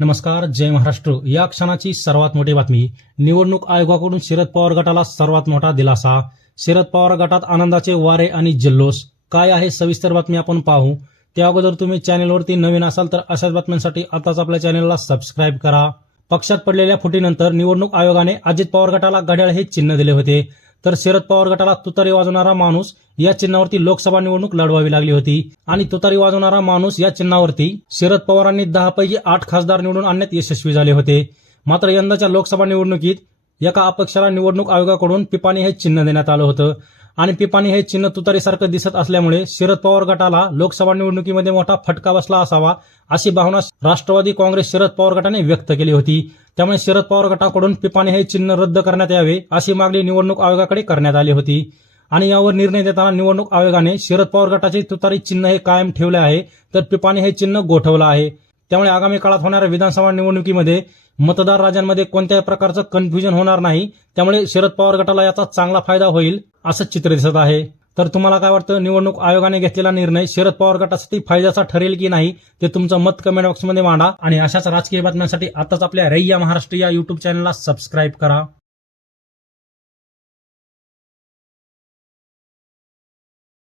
नमस्कार, जय महाराष्ट्र. या क्षणाची सर्वात मोठी बातमी. निवडणूक आयोगाकडून शरद पवार गटाला सर्वात मोठा दिलासा. शरद पवार गटात आनंदाचे वारे आणि जल्लोष. काय आहे सविस्तर बातमी आपण पाहू. त्या अगोदर तुम्ही चॅनेलवरती नवीन असाल तर अशाच बातम्यांसाठी आताच आपल्या चॅनेलला सबस्क्राईब करा. पक्षात पडलेल्या फुटीनंतर निवडणूक आयोगाने अजित पवार गटाला घड्याळ हे चिन्ह दिले होते, तर शरद पवार गटाला तुतारी वाजवणारा माणूस या चिन्हावरती लोकसभा निवडणूक लढवावी लागली होती आणि तुतारी वाजवणारा माणूस या चिन्हावरती शरद पवारांनी 10 पैकी 8 खासदार निवडून आणण्यात यशस्वी झाले होते. मात्र यंदाच्या लोकसभा निवडणुकीत एका अपक्षाला निवडणूक आयोगाकडून पिपाणी हे चिन्ह देण्यात आलं होतं आणि पिपाणी हे चिन्ह तुतारीसारखं दिसत असल्यामुळे शरद पवार गटाला लोकसभा निवडणुकीमध्ये मोठा फटका बसला असावा अशी भावना राष्ट्रवादी काँग्रेस शरद पवार गटाने व्यक्त केली होती. त्यामुळे शरद पवार गटाकडून पिपाणी हे चिन्ह रद्द करण्यात यावे अशी मागणी निवडणूक आयोगाकडे करण्यात आली होती आणि यावर निर्णय देताना निवडणूक आयोगाने शरद पवार गटाचे तुतारी चिन्ह हे कायम ठेवले आहे, तर पिपाणी हे चिन्ह गोठवलं आहे. त्यामुळे आगामी काळात होणाऱ्या विधानसभा निवडणुकीमध्ये मतदार राजांमध्ये कोणत्याही प्रकारचं कन्फ्युजन होणार नाही. त्यामुळे शरद पवार गटाला याचा चांगला फायदा होईल असं चित्र दिसत आहे. तर तुम्हाला काय वाटतं, निवडणूक आयोगाने घेतलेला निर्णय शरद पवार गटासाठी फायद्याचा ठरेल की नाही ते तुमचं मत कमेंट बॉक्समध्ये मांडा आणि अशाच राजकीय बातम्यांसाठी आताच आपल्या रय्या महाराष्ट्र या युट्यूब चॅनलला सबस्क्राईब करा.